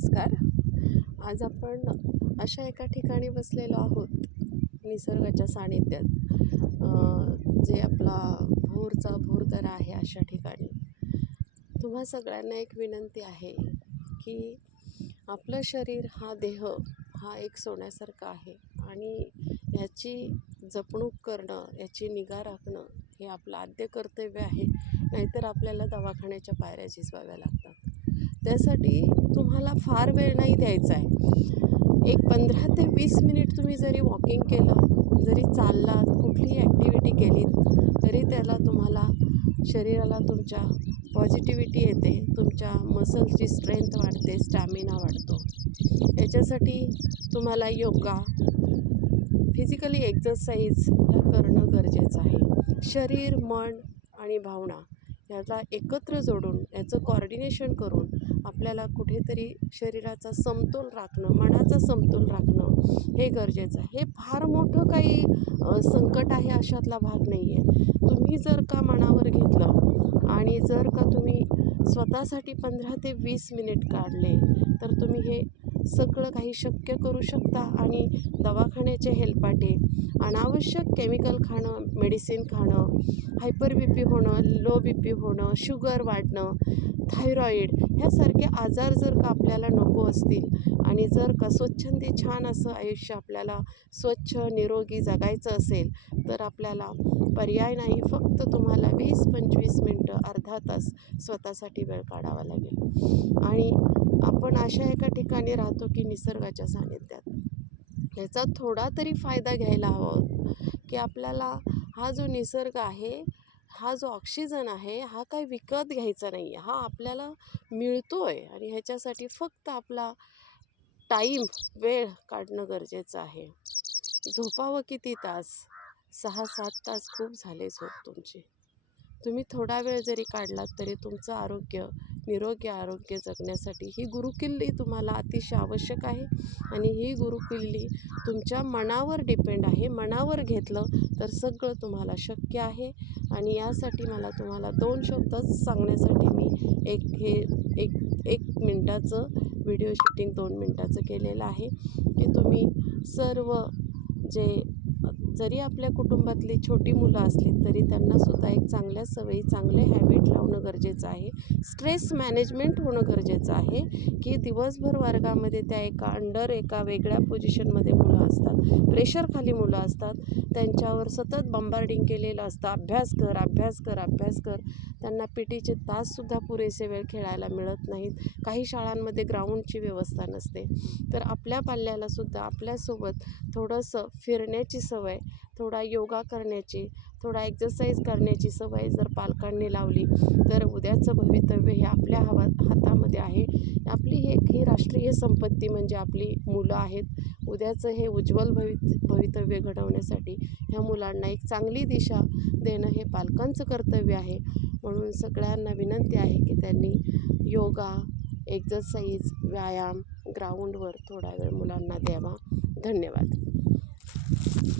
नमस्कार. आज आपण अशा एका ठिकाणी बसलेलो आहोत निसर्गाच्या सानिध्यात, जे आपला भोरचा भोरदरा आहे. अशा ठिकाणी तुम्हा सगळ्यांना एक विनंती आहे की आपलं शरीर हा देह हा एक सोन्यासारखा आहे आणि याची जपणूक करणं, याची निगा राखणं हे आपलं आद्य कर्तव्य आहे. नाहीतर आपल्याला दवाखान्याच्या पायऱ्या झिजवाव्या लागतात. त्यासाठी तुम्हाला फार वेळ नाही द्यायचा आहे. एक 15 ते 20 मिनिट तुम्ही जरी वॉकिंग केलं, जरी चाललात, कुठलीही ॲक्टिव्हिटी केलीत तरी त्याला तुम्हाला शरीराला तुमच्या पॉझिटिव्हिटी येते, तुमच्या मसल्सची स्ट्रेंथ वाढते, स्टॅमिना वाढतो. याच्यासाठी तुम्हाला योगा, फिजिकली एक्झरसाइज ह्या करणं गरजेचं आहे. शरीर, मन आणि भावना याला एकत्र जोडून, याचं कॉर्डिनेशन करून आपल्याला कुठेतरी शरीराचा समतोल राखणं, मनाचा समतोल राखणं हे गरजेचं आहे. हे फार मोठं काही संकट आहे अशातला भाग नाही आहे. तुम्ही जर का मनावर घेतलं आणि जर का तुम्ही स्वतःसाठी 15 ते 20 मिनिट काढले तर तुम्ही हे सगळं काही शक्य करू शकता. आणि दवाखान्याचे हेलपाटे, अनावश्यक केमिकल खाणं, मेडिसिन खाणं, हायपर BP होणं, लो BP होणं, शुगर वाढणं, थायरॉईड ह्यासारखे आजार जर का आपल्याला नको असतील आणि जर का स्वच्छंदी छान असं आयुष्य आपल्याला स्वच्छ निरोगी जगायचं असेल तर आपल्याला पर्याय नाही, फक्त तुम्हाला 20-25 मिनटं, अर्धा तास स्वतःसाठी वेळ काढावा लागेल. आणि आपण अशा एका ठिकाणी राहतो की निसर्गाच्या सानिध्यात, याचा थोडा तरी फायदा घ्यायला हवा की आपल्याला हा जो निसर्ग आहे, हा जो ऑक्सिजन आहे, हा काही विकत घ्यायचा नाही आहे, हा आपल्याला मिळतो आहे. आणि ह्याच्यासाठी फक्त आपला टाईम, वेळ काढणं गरजेचं आहे. झोपावं किती तास? 6-7 तास खूप झाले झोप तुमची. तुम्ही थोडा वेळ जरी काढलात तरी तुमचं आरोग्य, निरोगी आरोग्य जगण्यासाठी ही गुरुकिल्ली तुम्हाला अतिशय आवश्यक आहे. आणि ही गुरुकिल्ली तुमच्या मनावर डिपेंड आहे. मनावर घेतलं तर सगळं तुम्हाला शक्य आहे. आणि यासाठी मला तुम्हाला 2 शब्दच सांगण्यासाठी मी एक मिनटाचं व्हिडिओ शूटिंग 2 मिनटाचं केलेलं आहे की तुम्ही सर्व जरी आपल्या कुटुंबातली छोटी मुलं असली तरी त्यांनासुद्धा एक चांगल्या सवयी, चांगले हॅबिट लावणं गरजेचं आहे. स्ट्रेस मॅनेजमेंट होणं गरजेचं आहे की दिवसभर वर्गामध्ये त्या एका वेगळ्या पोझिशनमध्ये मुलं असतात, प्रेशरखाली मुलं असतात, त्यांच्यावर सतत बंबार्डिंग केलेलं असतं, अभ्यास कर, अभ्यास कर, अभ्यास कर. त्यांना PTचे ताससुद्धा पुरेसे वेळ खेळायला मिळत नाहीत. काही शाळांमध्ये ग्राउंडची व्यवस्था नसते. तर आपल्या पाल्यालासुद्धा आपल्यासोबत थोडंसं फिरण्याची सवय, थोडा योगा करण्याची, थोडा एक्झरसाईज करण्याची सवय जर पालकांनी लावली तर उद्याचं भवितव्य हे आपल्या हातामध्ये आहे. आपली ही राष्ट्रीय संपत्ती म्हणजे आपली मुलं आहेत. उद्याचं हे उज्ज्वल भवितव्य घडवण्यासाठी ह्या मुलांना एक चांगली दिशा देणं हे पालकांचं कर्तव्य आहे. म्हणून सगळ्यांना विनंती आहे की त्यांनी योगा, एक्झरसाईज, व्यायाम, ग्राउंडवर थोडा वेळ मुलांना द्यावा. धन्यवाद.